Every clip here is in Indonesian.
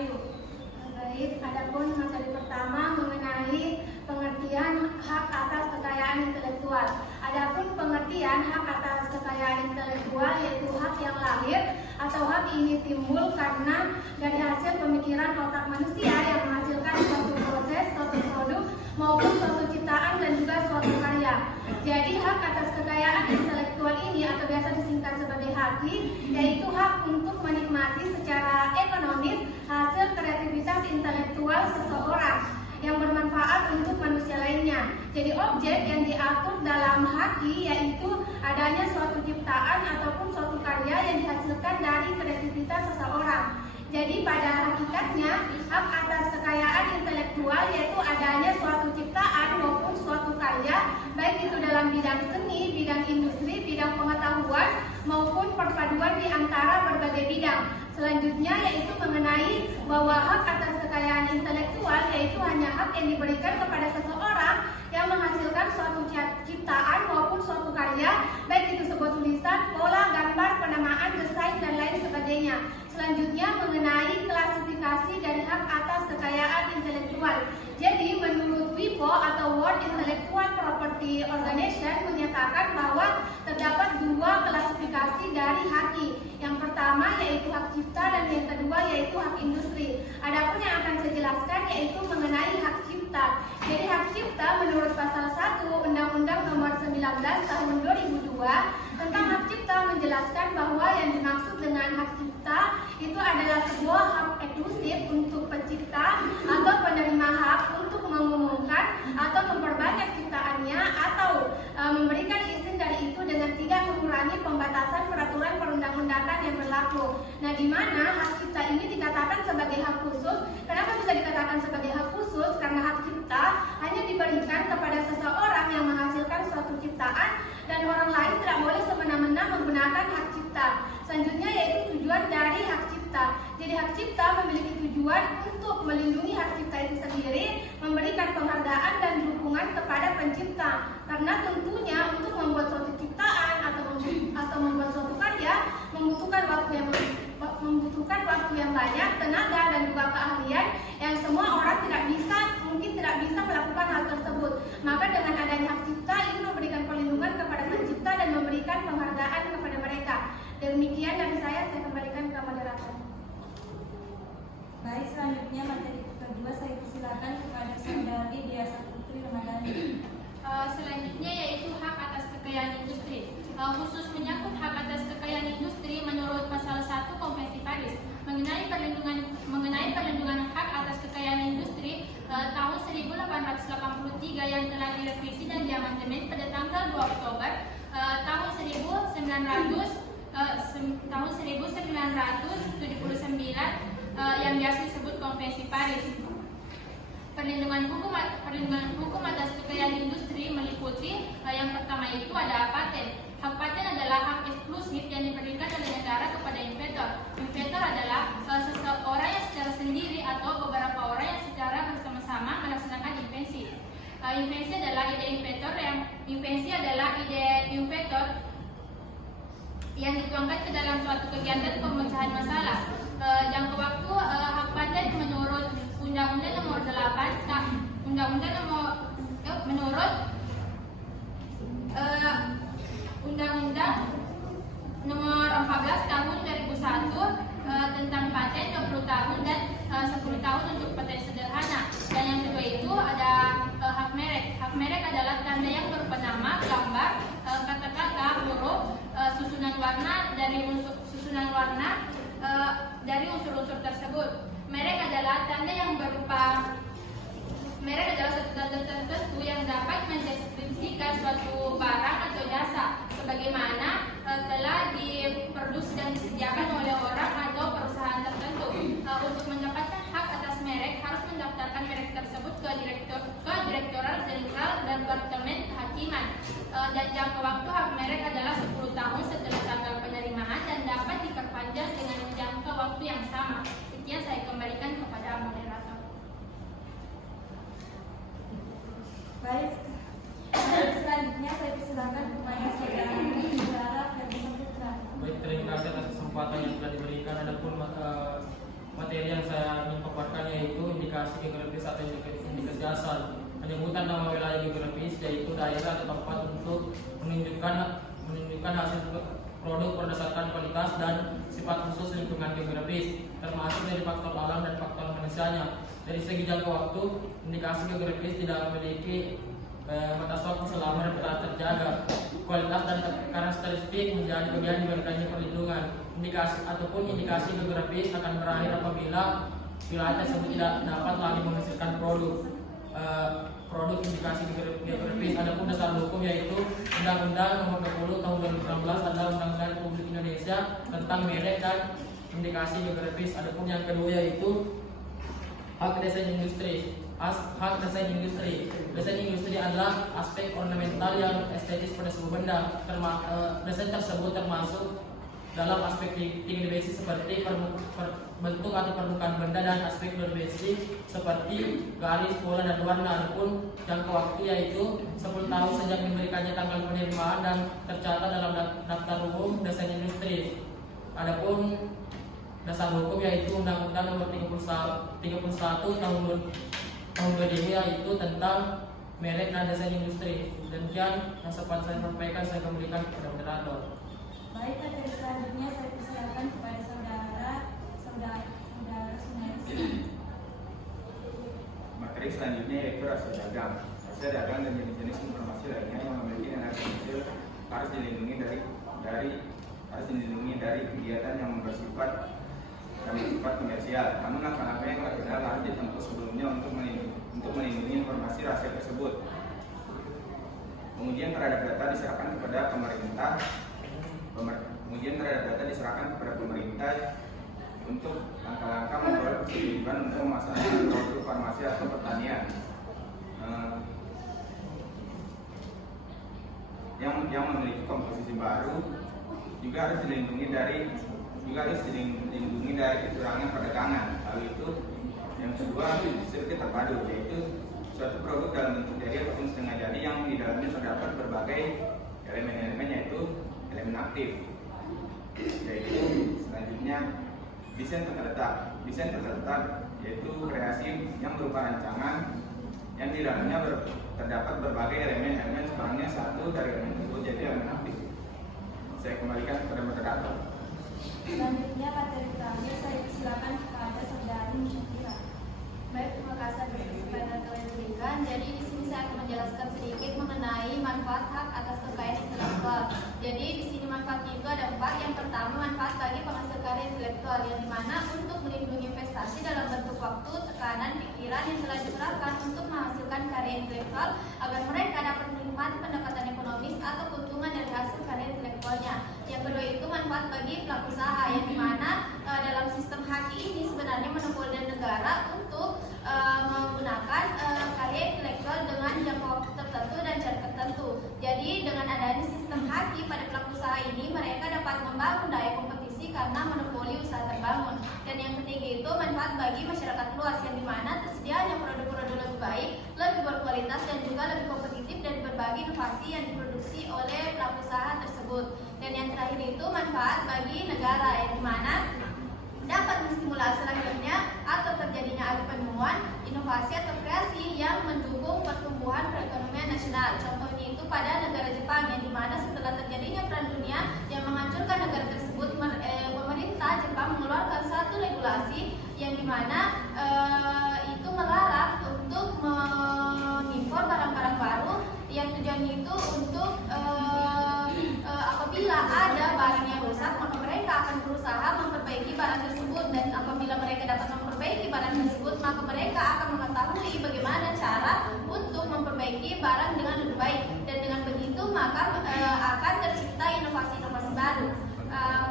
Ayu. Baik, adapun materi pertama mengenai pengertian hak atas kekayaan intelektual. Adapun pengertian hak atas kekayaan intelektual yaitu hak yang lahir atau hak ini timbul karena dari hasil pemikiran otak manusia yang menghasilkan suatu proses, suatu produk maupun suatu ciptaan dan juga suatu karya. Jadi hak atas kekayaan intelektual ini atau biasa disingkat sebagai HAKI yaitu hak untuk menikmati secara ekonomis hasil kreativitas intelektual seseorang yang bermanfaat untuk manusia lainnya. Jadi objek yang diatur dalam HAKI yaitu adanya suatu ciptaan ataupun suatu karya yang dihasilkan dari kreativitas seseorang. Jadi pada hakikatnya hak atas kekayaan intelektual yaitu adanya suatu ciptaan maupun suatu karya baik itu dalam bidang seni, bidang industri, bidang pengetahuan maupun perpaduan di antara berbagai bidang. Selanjutnya yaitu mengenai bahwa hak atas kekayaan intelektual yaitu hanya hak yang diberikan kepada seseorang yang menghasilkan suatu ciptaan maupun suatu karya baik itu sebuah tulisan, pola, gambar, penamaan, desain dan lain sebagainya. Selanjutnya mengenai klasifikasi dari hak atas kekayaan intelektual. Jadi menurut WIPO atau World Intellectual Property Organization menyatakan bahwa terdapat dua klasifikasi dari HAKI. Yang pertama yaitu hak cipta dan yang kedua yaitu hak industri. Adapun yang akan saya jelaskan yaitu mengenai hak cipta. Jadi hak cipta menurut pasal 1 Undang-Undang Nomor 19 Tahun 2002 tentang hak cipta menjelaskan bahwa yang dimaksud dengan hak cipta itu adalah sebuah hak eksklusif untuk pencipta atau penerima hak untuk mengumumkan atau memperbanyak ciptaannya atau memberikan izin dari itu dengan tidak mengurangi pembatasan peraturan perundang-undangan yang berlaku. Nah, di mana hak cipta ini dikatakan sebagai hak khusus? Kenapa bisa dikatakan sebagai hak khusus? Karena hak cipta hanya diberikan kepada seseorang yang menghasilkan suatu ciptaan dan orang lain tidak boleh semena-mena menggunakan hak cipta. Selanjutnya yaitu tujuan dari hak cipta. Jadi hak cipta memiliki tujuan untuk melindungi hak cipta itu sendiri, memberikan penghargaan dan dukungan kepada pencipta. Karena tentunya untuk membuat suatu ciptaan atau membuat suatu karya membutuhkan waktu yang banyak, tenaga dan juga keahlian yang semua orang mungkin tidak bisa melakukan hal tersebut. Maka dengan adanya hak cipta ini memberikan perlindungan kepada pencipta dan memberikan penghargaan kepada mereka. Demikian dari saya kembalikan ke moderator. Baik, selanjutnya materi kedua saya persilakan kepada Saudari Diasa Putri Ramadhani. Selanjutnya yaitu hak atas kekayaan industri. Khusus menyangkut hak atas kekayaan industri menurut pasal 1 Konvensi Paris mengenai perlindungan hak atas kekayaan industri tahun 1883 yang telah direvisi dan diamandemen pada tanggal 2 Oktober tahun 1979 yang biasa disebut Konvensi Paris. Perlindungan hukum atas kekayaan industri meliputi yang pertama itu ada paten. Hak paten adalah hak eksklusif yang diberikan oleh negara kepada inventor. Inventor adalah seseorang yang secara sendiri atau beberapa orang yang secara bersama-sama melaksanakan invensi. Invensi adalah ide inventor yang dituangkan ke dalam suatu kegiatan pemecahan masalah. Jangka waktu hak paten menurut Undang-Undang Nomor 8 Undang-Undang Nomor 14 Tahun 2001 tentang paten 20 tahun dan 10 tahun untuk paten sederhana. Dan yang kedua itu ada hak merek. Hak merek adalah tanda yang berupa nama, gambar, kata-kata, huruf, susunan warna dari unsur-unsur tersebut. Merek adalah suatu tanda tertentu yang dapat mendeskripsikan suatu barang atau jasa sebagaimana telah diproduksi dan disediakan oleh orang atau perusahaan tertentu. Untuk mendapatkan hak atas merek harus mendaftarkan merek tersebut ke Direktorat Jenderal Departemen Kehakiman. Dan jangka waktu hak merek adalah 10 tahun setelah tanggal penerimaan dan dapat diperpanjang dengan jangka waktu yang sama. Sekian saya kembalikan kepada moderator. Baik, selanjutnya saya persilakan kepada Saudara Ferguson Putra. Baik, terima kasih atas kesempatan yang telah diberikan. Adapun materi yang saya ingin indikasi geografis atau indikasi asal. Penyebutan nama wilayah geografis yaitu daerah atau tempat untuk menunjukkan hasil produk berdasarkan kualitas dan sifat khusus lingkungan geografis, termasuk dari faktor alam dan faktor manusianya. Dari segi jangka waktu, indikasi geografis tidak memiliki batas waktu selama dan telah terjaga. Kualitas dan karakteristik menjadi bagian diberikannya perlindungan. Indikasi geografis akan berakhir apabila wilayah tersebut tidak dapat lagi menghasilkan produk indikasi geografis. Adapun dasar hukum yaitu Undang-Undang Nomor 20 Tahun 2016 adalah Undang-Undang Republik Indonesia tentang merek dan indikasi geografis. Adapun yang kedua yaitu hak desain industri. Desain industri adalah aspek ornamental yang estetis pada sebuah benda. Desain tersebut termasuk dalam aspek tiga dimensi seperti bentuk atau permukaan benda dan aspek dua dimensi seperti garis, pola, dan warna. Adapun jangka waktu yaitu 10 tahun sejak diberikannya tanggal penerimaan dan tercatat dalam daftar umum desain industri. Adapun dasar hukum yaitu Undang-Undang Nomor 31 tahun 2000 yaitu tentang merek dan desain industri. Demikian yang sempat saya sampaikan, saya kembalikan kepada moderator. Baik, materi selanjutnya saya persilakan kepada saudara Sumersi. Materi selanjutnya yaitu rasa dagang. Rasa dagang dan jenis-jenis informasi lainnya yang memiliki nilai komersil harus dilindungi dari kegiatan yang bersifat komersial. Namun langkah-langkah yang harus ditempuh sebelumnya untuk melindungi informasi rahasia tersebut. Pengujian terhadap data diserahkan kepada pemerintah. Untuk langkah-langkah memperoleh persetujuan untuk memasarakkan produk farmasi atau pertanian. Yang memiliki komposisi baru juga harus dilindungi dari kecurangan perdagangan. Lalu itu yang kedua, sirkuit terpadu, yaitu suatu produk dalam bentuk jadi ataupun setengah jadi yang di dalamnya terdapat berbagai elemen-elemen, yaitu elemen aktif. Yaitu selanjutnya desain terletak yaitu kreasi yang berupa rancangan yang di dalamnya terdapat berbagai elemen sekurangnya satu dari elemen tersebut jadi elemen aktif. Saya kembalikan kepada moderator. Selanjutnya materi terakhir saya persilakan kepada saudari Musyakira. Baik, terima kasih atas kesempatan yang kalian berikan. Jadi di sini saya akan menjelaskan sedikit mengenai manfaat hak atas kekayaan intelektual. Jadi di sini manfaatnya itu ada 4. Yang pertama, manfaat bagi penghasil karya intelektual, yang dimana untuk melindungi investasi dalam bentuk waktu, tekanan, pikiran yang telah diserahkan untuk menghasilkan karya intelektual agar mereka dapat menikmati pendapatan ekonomis atau keuntungan dari hasil karya intelektualnya. Yang kedua itu manfaat bagi pelaku usaha, yang dimana dalam sistem haki ini sebenarnya monopoli negara untuk menggunakan karya intelektual dengan jangka waktu tertentu dan cara tertentu. Jadi dengan adanya sistem haki pada pelaku usaha ini, mereka dapat membangun daya kompetisi karena monopoli usaha terbangun. Dan yang ketiga itu manfaat bagi masyarakat luas, yang dimana tersedianya produk-produk lebih baik, lebih berkualitas dan juga lebih kompetitif dari berbagai inovasi yang diproduksi oleh pelaku usaha tersebut. Dan yang terakhir itu manfaat bagi negara, yang dimana dapat menstimulasi lahirnya atau terjadinya adu penemuan, inovasi atau kreasi yang mendukung pertumbuhan perekonomian nasional. Contohnya itu pada negara Jepang, yang dimana setelah terjadinya perang dunia yang menghancurkan negara tersebut, pemerintah Jepang mengeluarkan satu regulasi yang dimana itu melarang untuk mengimpor barang-barang baru, yang tujuannya itu untuk apabila ada barang yang rusak, maka mereka akan berusaha memperbaiki barang tersebut, dan apabila mereka dapat memperbaiki barang tersebut, maka mereka akan mengetahui bagaimana cara untuk memperbaiki barang dengan lebih baik, dan dengan begitu maka akan tercipta inovasi-inovasi baru.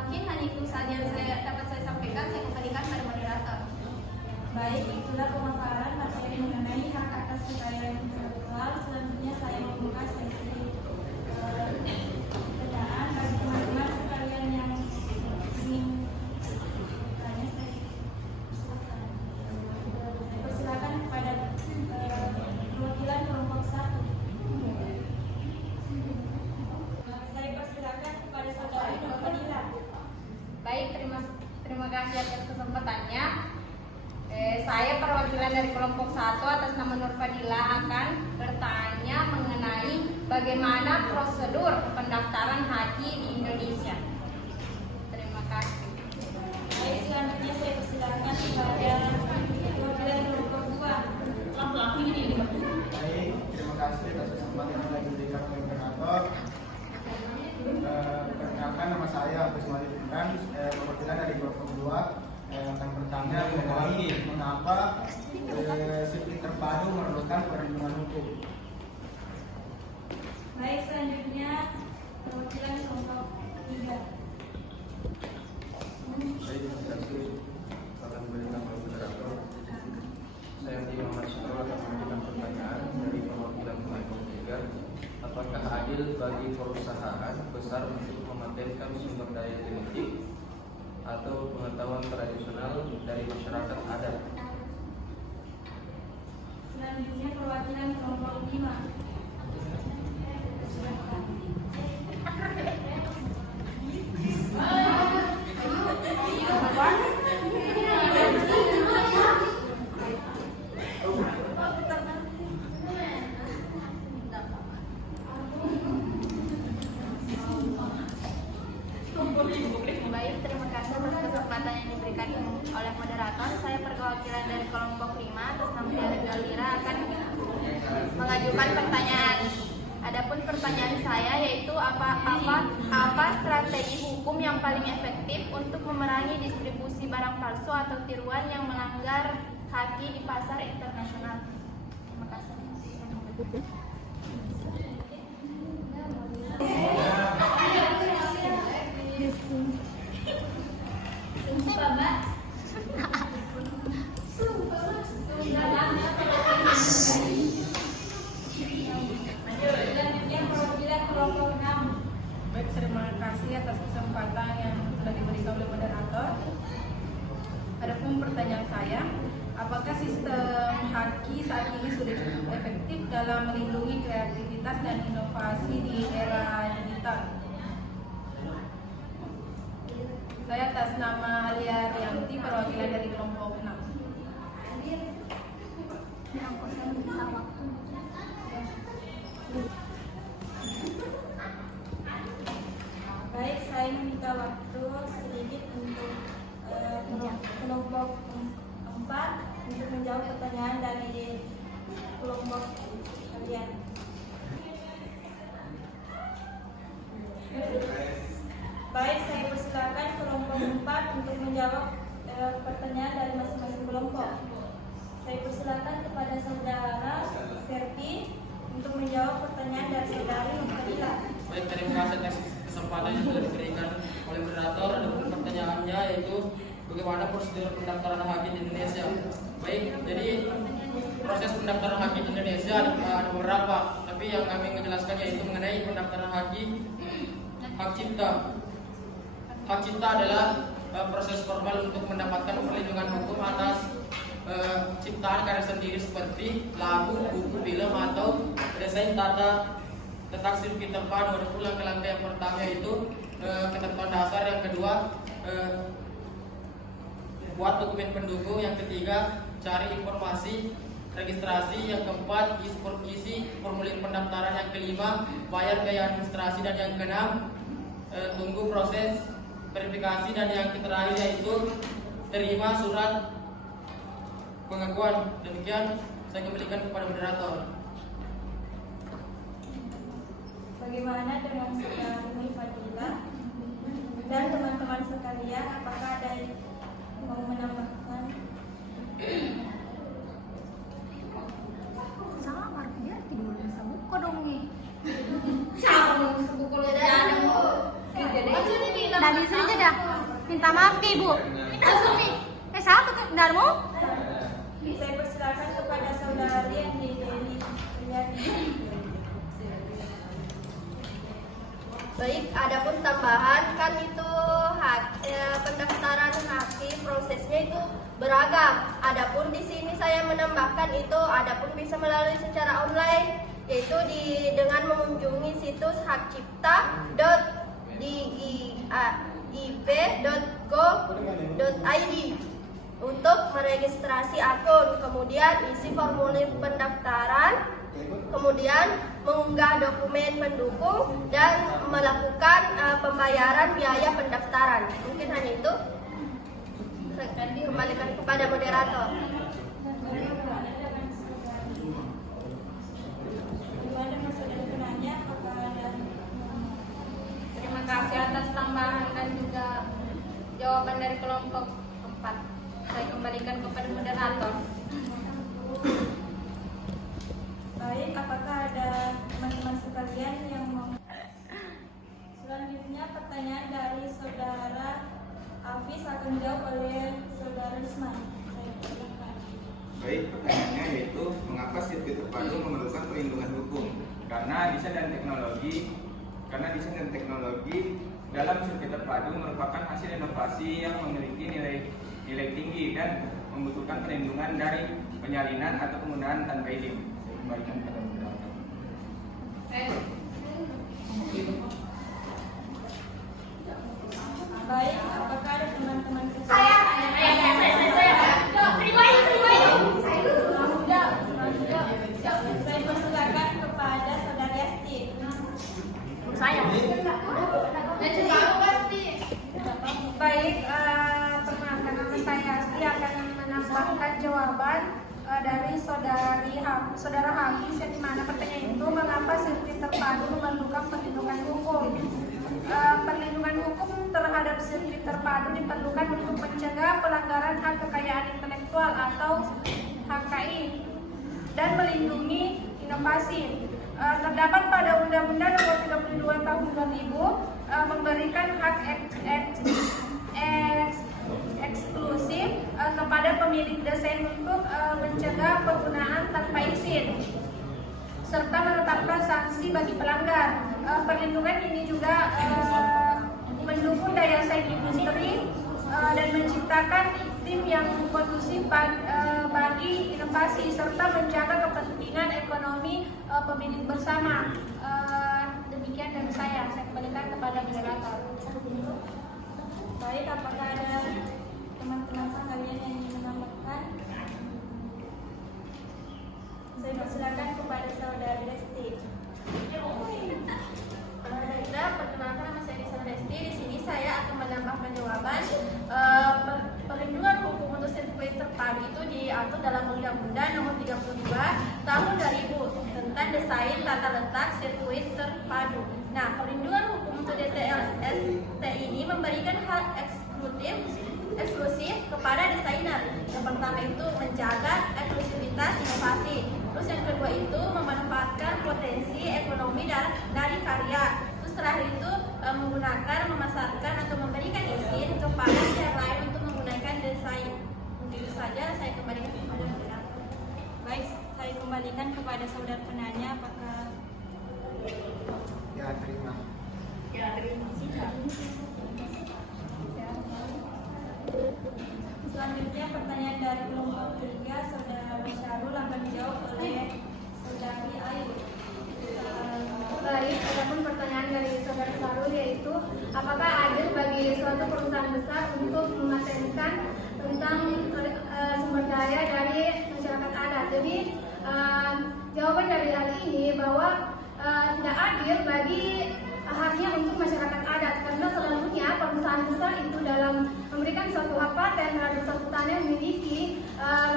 Mungkin hanya itu saja yang dapat saya sampaikan. Saya kembalikan pada moderator. Baik, itulah pemaparan materi mengenai hak atas kekayaan intelektual. Selanjutnya saya membuka sesi pertanyaan bagi teman-teman sekalian yang ingin bertanya. Saya persilakan kepada perwakilan kelompok 1. Saya persilakan kepada saudari Nurfadila. Baik, terima kasih atas kesempatannya. Saya perwakilan dari kelompok 1 atas nama Nur Fadila akan bertanya mengenai bagaimana prosedur pendaftaran haji di Indonesia. Terima kasih. Baik, selanjutnya saya persilakan kepada perwakilan kelompok 2. Baik, terima kasih atas kesempatan yang telah diberikan oleh moderator. Perkenalkan, nama saya Agus Malik Imran, perwakilan dari kelompok 2 akan bertanya mengenai mengapa sirkuit terpadu memerlukan perlindungan hukum. Baik, selanjutnya perwakilan kelompok 3. Baik, terima kasih. Salam berikan kepada moderator. Saya Andi Muhammad Syarul akan memberikan pertanyaan dari perwakilan kelompok 3. Apakah adil bagi perusahaan besar untuk mematenkan sumber daya genetik atau pengetahuan tradisional dari masyarakat adat? Selanjutnya perwakilan kelompok 5. Baik, terima kasih atas kesempatan yang diberikan oleh moderator. Saya perwakilan dari kelompok 5 atas nama Tiara Galira akan mengajukan pertanyaan. Adapun pertanyaan saya yaitu apa strategi hukum yang paling efektif untuk memerangi distribusi barang palsu atau tiruan yang melanggar haki di pasar internasional? Terima kasih. Selanjutnya perwakilan kelompok 6. Baik, terima kasih atas kesempatan yang sudah diberikan oleh moderator. Adapun pertanyaan saya, apakah sistem haki saat ini sudah cukup efektif dalam melindungi kreativitas dan inovasi di era digital? Saya atas nama Alia Rianti, perwakilan dari kelompok 6. Baik, saya meminta waktu sedikit untuk kelompok 4 untuk menjawab pertanyaan dari kelompok kalian. Baik, saya persilakan kelompok 4 untuk menjawab pertanyaan dari masing-masing kelompok. Saya persilakan kepada saudara Ferdi untuk menjawab pertanyaan dari saudari Fadila. Baik, terima kasih atas kesempatan yang sudah diberikan oleh moderator. Ada pertanyaannya yaitu bagaimana prosedur pendaftaran haji di Indonesia. Baik, jadi proses pendaftaran haji di Indonesia ada beberapa, tapi yang kami menjelaskan yaitu mengenai pendaftaran haji hak cipta. Hak cipta adalah proses formal untuk mendapatkan perlindungan hukum atas ciptaan karya sendiri seperti lagu, buku, film atau desain tata letak sirkuit terpadu. Ada pula langkah yang pertama yaitu ketentuan dasar, yang kedua buat dokumen pendukung, yang ketiga cari informasi registrasi, yang keempat isi formulir pendaftaran, yang kelima bayar biaya administrasi, dan yang keenam tunggu proses verifikasi, dan yang terakhir yaitu terima surat pengakuan. Demikian saya kembalikan kepada moderator. Bagaimana dengan saudara Umi Fadila dan teman-teman sekalian? Apakah ada yang mau menambahkan? Sama dia tidur bisa buka dong nih. Dari sini aja dah. Minta maaf ke ibu. Satu ke darmu? Saya persilakan kepada saudari yang di Baik, adapun tambahan kan itu pendaftaran haki prosesnya itu beragam. Adapun di sini saya menambahkan itu adapun bisa melalui secara online, yaitu dengan mengunjungi situs hakcipta.digip.go.id. untuk meregistrasi akun, kemudian isi formulir pendaftaran, kemudian mengunggah dokumen pendukung dan melakukan pembayaran biaya pendaftaran. Mungkin hanya itu. Kembalikan kepada moderator. Terima kasih atas tambahan dan juga jawaban dari kelompok 4. Saya kembalikan kepada moderator. Baik, apakah ada teman-teman sekalian yang mau? Selanjutnya pertanyaan dari saudara Hafiz akan dijawab oleh saudara Ismail. Baik, pertanyaannya yaitu mengapa sirkuit terpadu memerlukan perlindungan hukum? Karena desain dan teknologi dalam sirkuit terpadu merupakan hasil inovasi yang memiliki nilai tinggi dan membutuhkan perlindungan dari penyalinan atau penggunaan tanpa izin. Saya kembalikan kepada moderator. Baik, apakah ada teman-teman sekalian? Saya persilakan kepada saudara Yasti. Baik, perkenalkan nama saya Asti akan menambahkan jawaban dari saudara Hafiz, yang dimana pertanyaan itu mengapa sirkuit terpadu memerlukan perlindungan hukum. Perlindungan hukum terhadap sirkuit terpadu diperlukan untuk mencegah pelanggaran hak kekayaan intelektual atau HKI dan melindungi inovasi. Terdapat pada Undang-Undang Nomor 32 Tahun 2000 memberikan hak eksklusif kepada pemilik desain untuk mencegah penggunaan tanpa izin serta menetapkan sanksi bagi pelanggar. Perlindungan ini juga mendukung daya saing industri dan menciptakan iklim yang kondusif bagi inovasi serta menjaga kepentingan ekonomi pemilik bersama. Demikian dari saya kembalikan kepada moderator. Baik, apakah ada teman-teman sekalian yang ingin menambahkan? Saya persilakan kepada saudara Desti. Perkenalkan, nama saya Disa Desti. Di sini saya akan menambahkan jawaban. Perlindungan hukum untuk sirkuit terpadu itu diatur dalam Undang-Undang Nomor 32 Tahun 2000 tentang desain tata letak sirkuit terpadu. Nah, perlindungan hukum untuk DTLST ini memberikan hak eksklusif kepada desainer. Yang pertama itu menjaga eksklusivitas inovasi. Terus yang kedua itu memanfaatkan potensi ekonomi dari karya. Terus terakhir itu menggunakan, memasarkan atau memberikan izin kepada pihak lain untuk menggunakan desain. Itu saja, saya kembalikan kepada moderator. Baik, saya kembalikan kepada saudara penanya. Apakah terima. Selanjutnya pertanyaan dari kelompok 3, saudara Syarul akan dijawab oleh saudari Ayu. Baik, adapun pertanyaan dari saudara Syarul yaitu apakah adil bagi suatu perusahaan besar untuk mematenkan tentang sumber daya dari masyarakat adat. Jadi jawaban dari hal ini bahwa tidak adil bagi haknya untuk masyarakat adat, karena selalunya perusahaan besar itu dalam memberikan suatu hak paten terhadap suatu tanah yang memiliki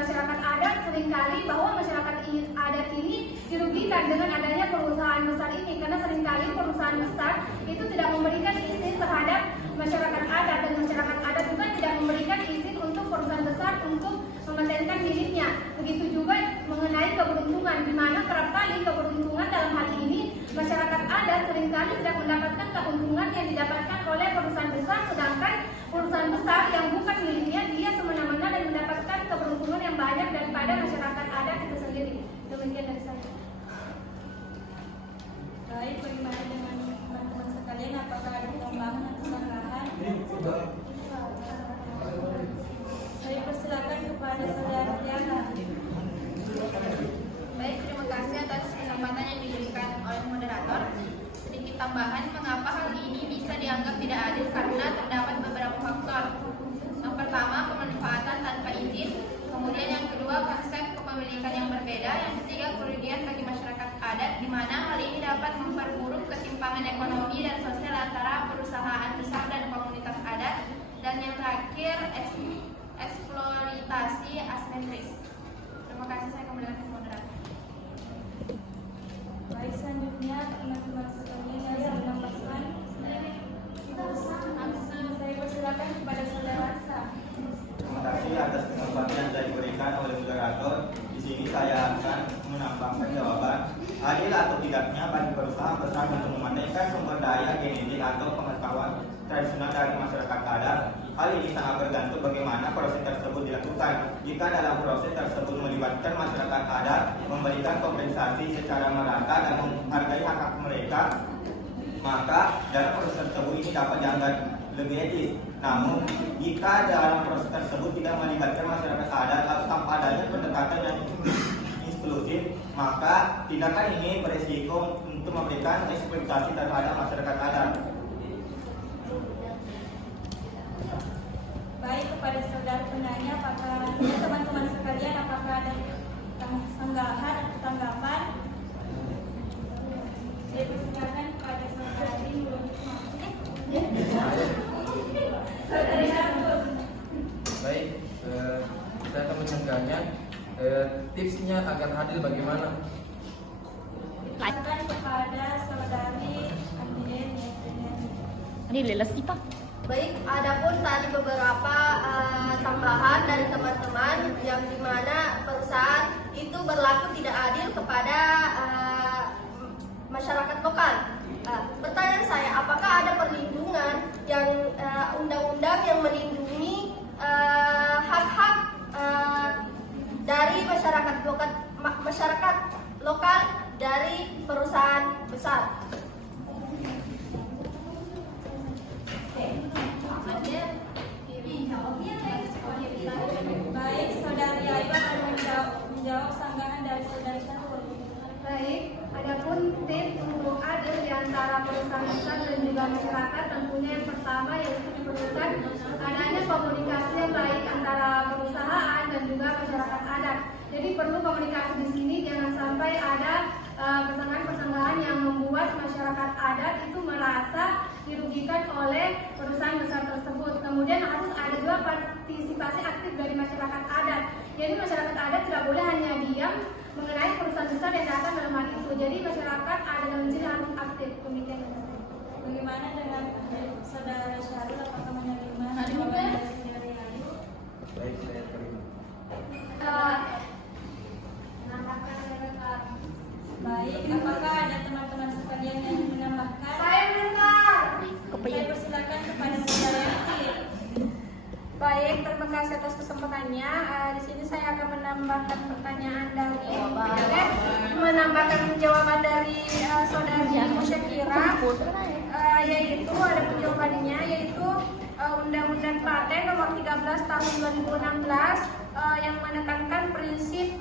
masyarakat adat, seringkali bahwa masyarakat adat ini dirugikan dengan adanya perusahaan besar ini, karena seringkali perusahaan besar itu tidak memberikan izin terhadap masyarakat adat, dan masyarakat adat juga tidak memberikan izin untuk perusahaan besar untuk mematenkan miliknya. Begitu juga mengenai keberuntungan, di mana kerap kali keberuntungan dalam hal ini masyarakat adat seringkali tidak mendapatkan keuntungan yang didapatkan oleh perusahaan besar, sedangkan perusahaan besar yang bukan miliknya dia semena-mena dan mendapatkan keberuntungan yang banyak daripada masyarakat adat itu sendiri. Demikian dari saya. baik, bagaimana dengan teman-teman sekalian? Apakah ada tambahan atau sanggahan? Saya persilakan kepada saudara Tiana. Baik, terima kasih atas kesempatan yang diberikan oleh moderator. Sedikit tambahan, mengapa hal ini bisa dianggap tidak adil karena terdapat beberapa faktor. Yang pertama, pemanfaatan tanpa adat, di mana hal ini dapat memperburuk ketimpangan ekonomi dan sosial antara perusahaan besar dan komunitas adat. Dan yang terakhir, eksploitasi asimetris. Terima kasih, saya kembalikan ke moderator. Baik, selanjutnya teman-teman sekalian yang saya menambahkan, saya persilakan kepada saudara Aksa. Terima kasih atas kesempatan yang saya diberikan oleh moderator. Di sini saya akan menambahkan jawaban. Adil atau tidaknya bagi perusahaan besar untuk memanfaatkan sumber daya genetik atau pengetahuan tradisional dari masyarakat adat. Hal ini sangat bergantung bagaimana proses tersebut dilakukan. Jika dalam proses tersebut melibatkan masyarakat adat, memberikan kompensasi secara merata dan menghargai hak-hak mereka, maka dalam proses tersebut ini dapat dianggap lebih etis. Namun, jika dalam proses tersebut tidak melibatkan masyarakat adat atau tanpa adanya pendekatan yang inklusif, maka tindakan ini berisiko untuk memberikan eksploitasi terhadap masyarakat adat. Baik, kepada saudara penanya, apakah teman-teman sekalian, apakah ada sanggahan atau tanggapan? Saya persilakan kepada saudari Nurul. Baik, saya akan menyanggahnya. Tipsnya agar adil bagaimana? Silakan kepada saudari Andien. Ini lelas sih Pak. Baik, adapun tadi beberapa tambahan dari teman-teman yang dimana perusahaan itu berlaku tidak adil kepada masyarakat lokal. Pertanyaan saya, apakah ada perlindungan yang undang-undang yang melindungi hak-hak dari masyarakat lokal dari perusahaan besar? Baik, saudari Aiba akan menjawab sanggahan dari saudari Syahrul. Baik, adapun tips untuk adil di antara perusahaan besar dan juga masyarakat, tentunya yang pertama yaitu diperlukan adanya komunikasi yang baik antara perusahaan dan juga masyarakat adat. Jadi perlu komunikasi di sini, jangan sampai ada pertengahan-pertengahan yang membuat masyarakat adat itu merasa dirugikan oleh perusahaan besar tersebut. Kemudian harus ada juga partisipasi aktif dari masyarakat adat. Jadi masyarakat adat tidak boleh hanya diam mengenai perusahaan besar yang datang dalam hal itu. Jadi masyarakat adat dalam sini harus aktif. Demikian. Bagaimana dengan saudara Syahrul, apakah menerima jawaban dari saudari Ayu? Baik, saya terima. Baik, apakah ada teman-teman sekalian yang menambahkan? Saya mendengar. Saya persilakan kepada saudara Esti. Baik, terima kasih atas kesempatannya. Di sini saya akan menambahkan pertanyaan dari menambahkan jawaban dari saudari Musyakira, yaitu ada penjawabannya, yaitu Undang-Undang Paten Nomor 13 Tahun 2016 yang menekankan prinsip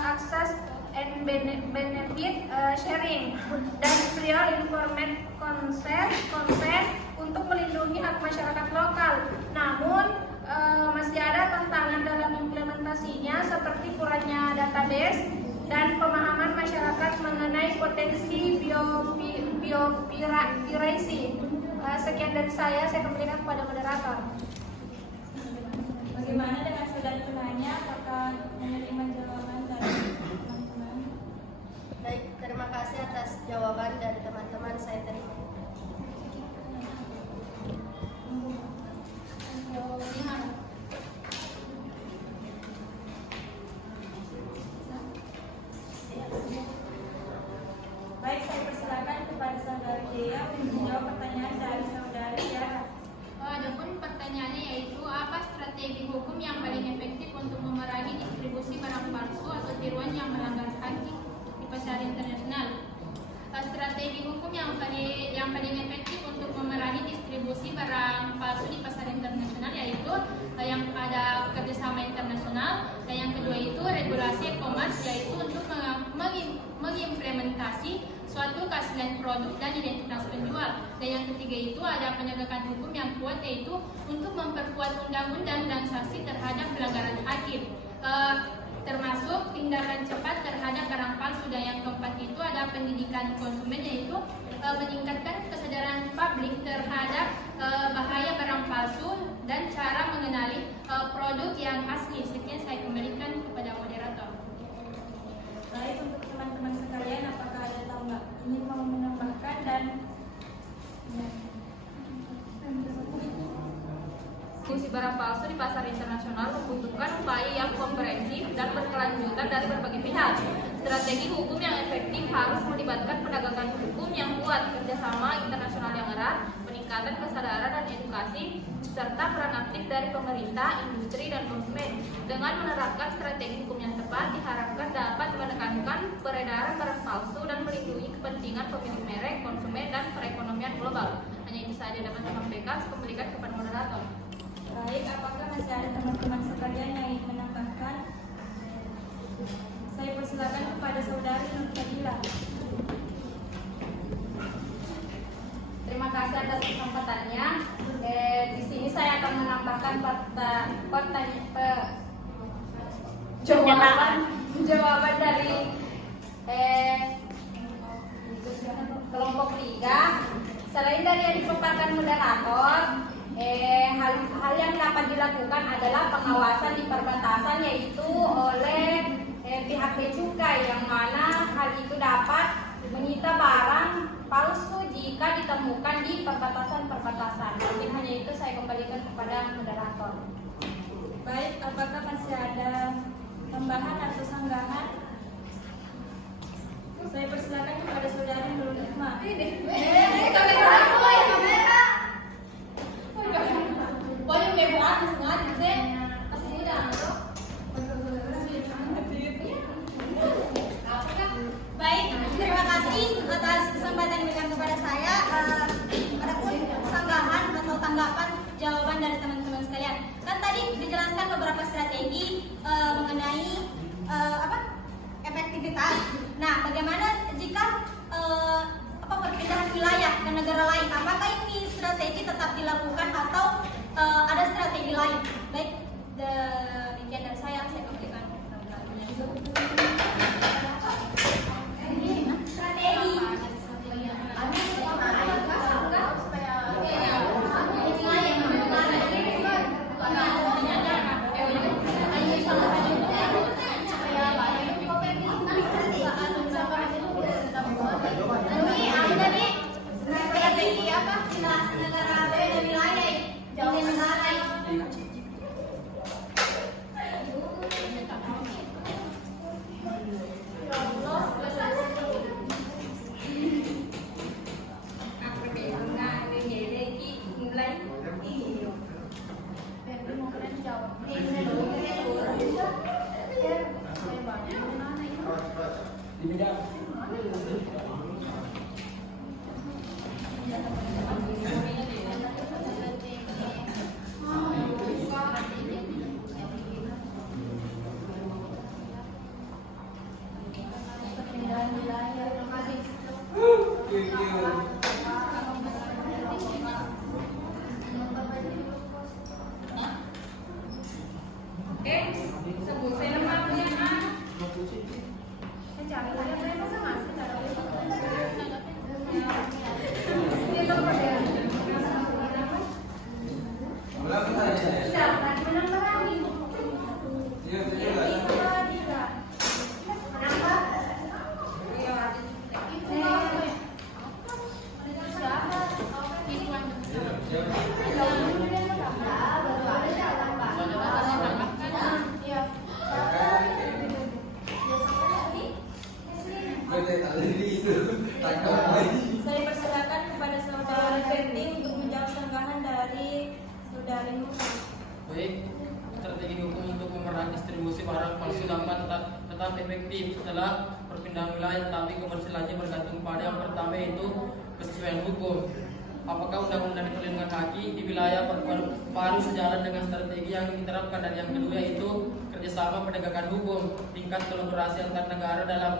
akses and benefit sharing dan prior informed consent untuk melindungi hak masyarakat lokal. Namun masih ada tantangan dalam implementasinya seperti kurangnya database dan pemahaman masyarakat mengenai potensi biopiracy. Sekian dari saya kembalikan kepada moderator. Bagaimana dengan saudara penanya, apakah menerima jawaban dari teman-teman? Baik, terima kasih atas jawaban dari teman-teman, saya terima. Baik, saya persilakan kepada saudari Dea untuk menjawab pertanyaan dari saudari Yara. Adapun pertanyaannya yaitu apa strategi hukum yang paling efektif untuk memerangi distribusi barang palsu atau tiruan yang melanggar hak di pasar internasional? Strategi hukum yang paling efektif untuk memerangi distribusi barang palsu di pasar internasional yaitu yang ada kerjasama internasional, dan yang kedua itu regulasi e-commerce, yaitu untuk mengimplementasi suatu keaslian produk dan identitas penjual, dan yang ketiga itu ada penegakan hukum yang kuat, yaitu untuk memperkuat undang-undang dan sanksi terhadap pelanggaran hakim, termasuk tindakan cepat terhadap terhadap barang palsu. Dan yang keempat itu ada pendidikan konsumen, yaitu meningkatkan kesadaran publik terhadap bahaya barang palsu dan cara mengenali produk yang asli. Sekian saya kembalikan kepada moderator. Baik, untuk teman-teman sekalian, apakah ada ingin mau menambahkan dan Diskusi barang palsu di pasar internasional membutuhkan upaya yang komprehensif dan berkelanjutan dari berbagai pihak. Strategi hukum yang efektif harus melibatkan penegakan hukum yang kuat, kerjasama internasional yang erat, peningkatan kesadaran dan edukasi, serta peran aktif dari pemerintah, industri, dan konsumen. Dengan menerapkan strategi hukum yang tepat, diharapkan dapat menekankan peredaran barang palsu dan melindungi kepentingan pemilik merek, konsumen, dan perekonomian global. Hanya itu saja dapat saya sampaikan. Saya kembalikan kepada moderator. baik, apakah masih ada teman-teman sekalian yang ingin menambahkan? Saya persilakan kepada saudari Nur Fadila. Terima kasih atas kesempatannya. Di sini saya akan menambahkan jawaban dari kelompok 3. Selain dari yang dipaparkan moderator, hal yang dapat dilakukan adalah pengawasan di perbatasan, yaitu oleh pihak bea cukai, yang mana hal itu dapat menyita barang palsu jika ditemukan di perbatasan-perbatasan. Mungkin hanya itu, saya kembalikan kepada moderator. Baik, apakah masih ada tambahan atau sanggahan? Saya persilakan kepada saudari Nurul Hikmah. Baik, terima kasih atas kesempatan yang diberikan kepada saya. Adapun sanggahan atau tanggapan jawaban dari teman-teman sekalian, kan tadi dijelaskan beberapa strategi mengenai efektivitas. Nah, bagaimana jika perpindahan wilayah ke negara lain? Apakah ini strategi tetap dilakukan atau ada strategi lain? Baik, demikian dari saya kembalikan. Saya persilakan kepada saudara Ferdi untuk menjawab sanggahan dari saudari Nur. Baik, strategi hukum untuk memerangi distribusi barang palsu dapat tetap efektif setelah perpindahan wilayah, tetapi keberhasilannya bergantung pada yang pertama, yaitu kesesuaian hukum. Apakah undang-undang perlindungan haki di wilayah baru sejalan dengan strategi yang diterapkan, dan yang kedua yaitu kerjasama penegakan hukum, tingkat kolaborasi antar negara dalam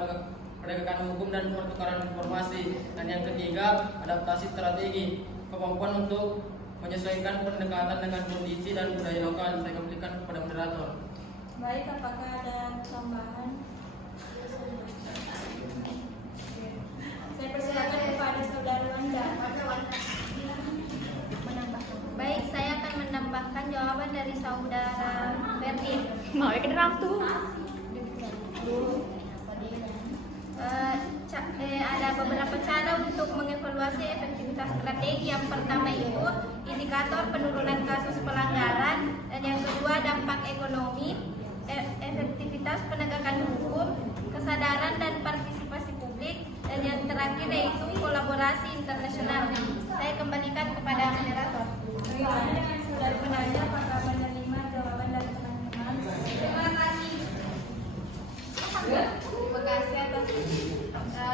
penegakan hukum dan pertukaran informasi, dan yang ketiga adaptasi strategi, kemampuan untuk menyesuaikan pendekatan dengan kondisi dan budaya lokal. Saya kembalikan kepada moderator. Baik, apakah ada tambahan? balik ke draft tuh. Ada beberapa cara untuk mengevaluasi efektivitas strategi. Yang pertama itu indikator penurunan kasus pelanggaran, dan yang kedua dampak ekonomi, efektivitas penegakan hukum, kesadaran dan partisipasi publik, dan yang terakhir yaitu kolaborasi internasional. Saya kembalikan kepada moderator. Bagaimana dengan saudara penanya, apakah menerima jawaban dari teman-teman? Terima kasih. Terima kasih atas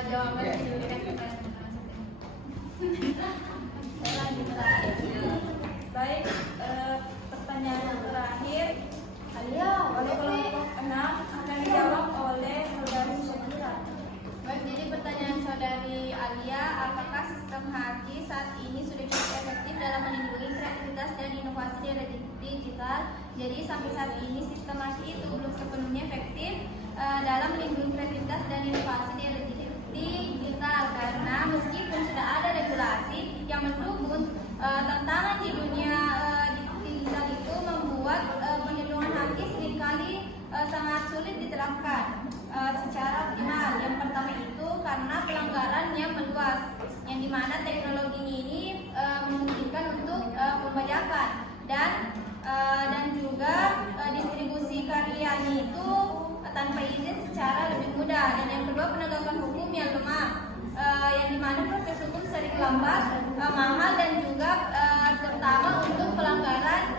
jawaban yang diberikan kepada teman-teman. Saya lanjut lagi. Baik, pertanyaan yang terakhir oleh kelompok 6 akan dijawab oleh saudari Syakira. Baik, jadi pertanyaan saudari Alia, apakah sistem HAKI saat ini sudah cukup efektif dalam melindungi kreativitas dan inovasi di era digital? Jadi sampai saat ini sistem HAKI itu belum sepenuhnya efektif dalam melindungi kreativitas dan inovasi di era digital, karena meskipun sudah ada regulasi yang mendukung, tantangan di dunia digital itu membuat perlindungan HAKI seringkali sangat sulit diterapkan secara optimal. Yang pertama itu karena pelanggarannya meluas, yang dimana teknologi ini memungkinkan untuk pembajakan dan juga distribusi karyanya itu tanpa izin secara lebih mudah. Dan yang kedua, penegakan hukum yang lemah, yang dimana proses hukum sering lambat, mahal, dan juga terutama untuk pelanggaran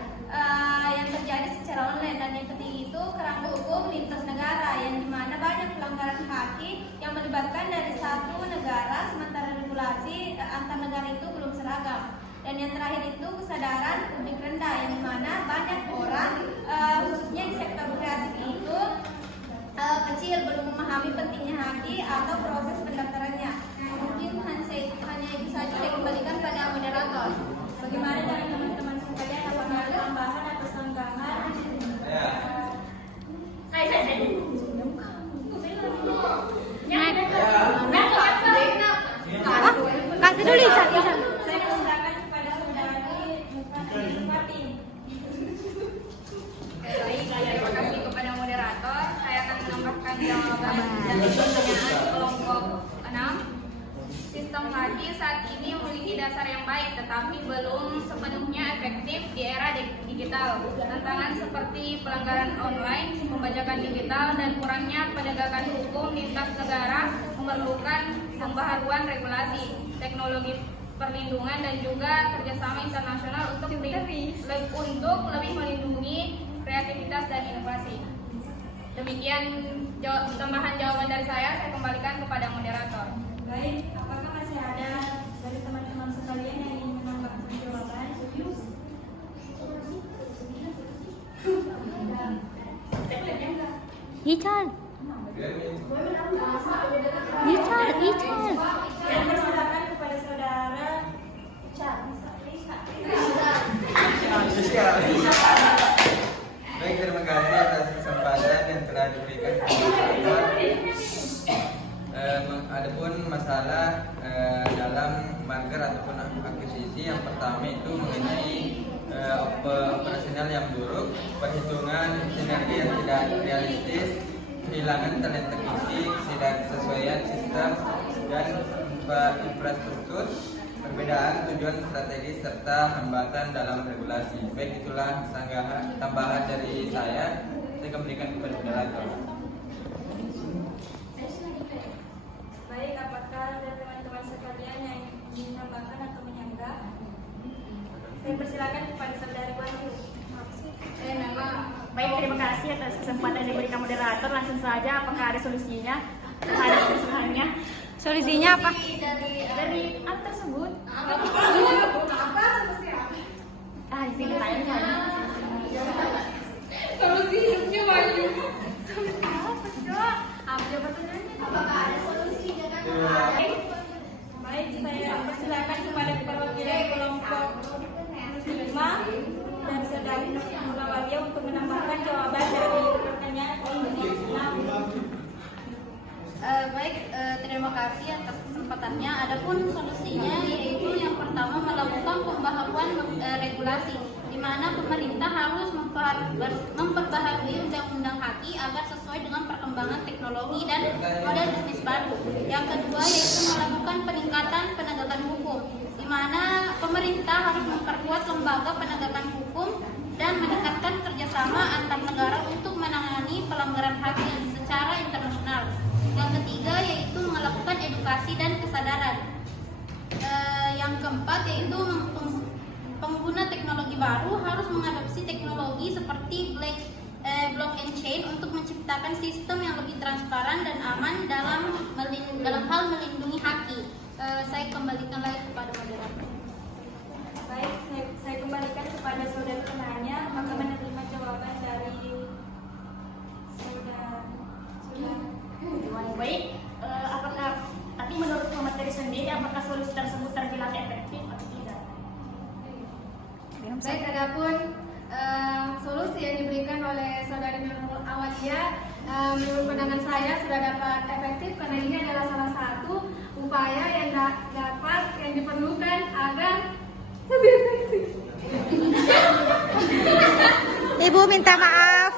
yang terjadi secara online. Dan yang ketiga itu kerangka hukum lintas negara, yang dimana banyak pelanggaran HAKI yang melibatkan dari satu negara, sementara regulasi antar negara itu belum seragam. Dan yang terakhir itu kesadaran publik rendah, yang dimana banyak orang khususnya di sektor kreatif itu kecil, belum memahami pentingnya HAKI atau proses pendaftarannya. Mungkin hanya itu saja, saya kembalikan pada moderator. Bagaimana dengan teman-teman sekalian, apakah ada tambahan atau sanggahan? Kasih dulu Ica. Saya persilakan kepada saudari Fatin. Baik, terima kasih kepada moderator. Saya akan menambahkan jawaban dari pertanyaan kelompok 6. Sistem HAKI saat ini memiliki dasar yang baik, tetapi belum sepenuhnya efektif di era digital. Tantangan seperti pelanggaran online, pembajakan digital, dan kurangnya penegakan hukum lintas negara memerlukan pembaharuan regulasi, teknologi perlindungan, dan juga kerjasama internasional untuk lebih melindungi kreativitas dan inovasi. Demikian tambahan jawaban dari saya kembalikan kepada moderator. Baik, apakah masih ada dari teman-teman sekalian yang ingin menambahkan jawaban? Ican. Saya persilakan kepada saudara Ican. Baik, terima kasih atas kesempatan yang telah diberikan kepada adapun masalah dalam merger ataupun akuisisi, yang pertama itu mengenai operasional yang buruk, perhitungan sinergi yang tidak realistis, kehilangan talent teknisi, ketidaksesuaian sistem dan infrastruktur, perbedaan tujuan strategis serta hambatan dalam regulasi. Baik, itulah tambahan dari saya kembalikan kepada moderator. Baik, apakah ada teman-teman sekalian yang ingin menambahkan atau menyanggah? Saya persilakan kepada saudari Wahyu. Baik, terima kasih atas kesempatan yang diberikan moderator. Langsung saja, apakah ada solusinya terhadap permasalahannya? Solusinya apa? Dari apa tersebut? Itu ditanya. Solusinya banyak. Solusi apa, Cok? Apa pertanyaannya? Apakah ada solusinya kan? Baik, saya persilakan kepada perwakilan kelompok 5 dan saudari Nurul Walia untuk menambahkan jawaban dari pertanyaan kelompok 6. Baik, terima kasih atas kesempatannya. Adapun solusinya yaitu yang pertama melakukan pembaharuan regulasi, di mana pemerintah harus memperbaharui undang-undang HAKI agar sesuai dengan perkembangan teknologi dan model bisnis baru. Yang kedua yaitu melakukan peningkatan penegakan hukum, di mana pemerintah harus memperkuat lembaga penegakan hukum dan meningkatkan kerjasama antar negara untuk menangani pelanggaran HAKI secara internasional. Yang ketiga yaitu melakukan edukasi dan kesadaran. Yang keempat yaitu pengguna teknologi baru harus mengadopsi teknologi seperti blockchain chain untuk menciptakan sistem yang lebih transparan dan aman dalam hal melindungi HAKI. Saya kembalikan lagi kepada moderator. Baik, saya kembalikan kepada saudara penanya. Apakah menerima jawaban dari saudara? Baik, apakah tapi menurut pemateri sendiri apakah solusi tersebut terbilang efektif atau tidak? Baik, adapun solusi yang diberikan oleh saudari Nurul Awalia menurut pandangan saya sudah dapat efektif karena ini adalah salah satu upaya yang yang diperlukan agar lebih efektif. Ibu minta maaf.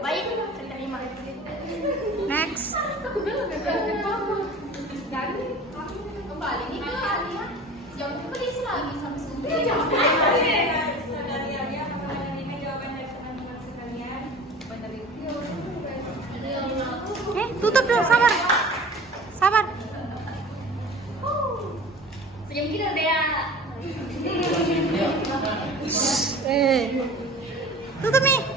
Baik, terima. Next. Kembali nih ke Alia. Jangan berisi lagi sampai subuh. Saudari Alia, apakah menerima jawaban dari teman-teman sekalian? Tutup dulu, sabar. Sabar. Senyum gitu deh. Tutup nih.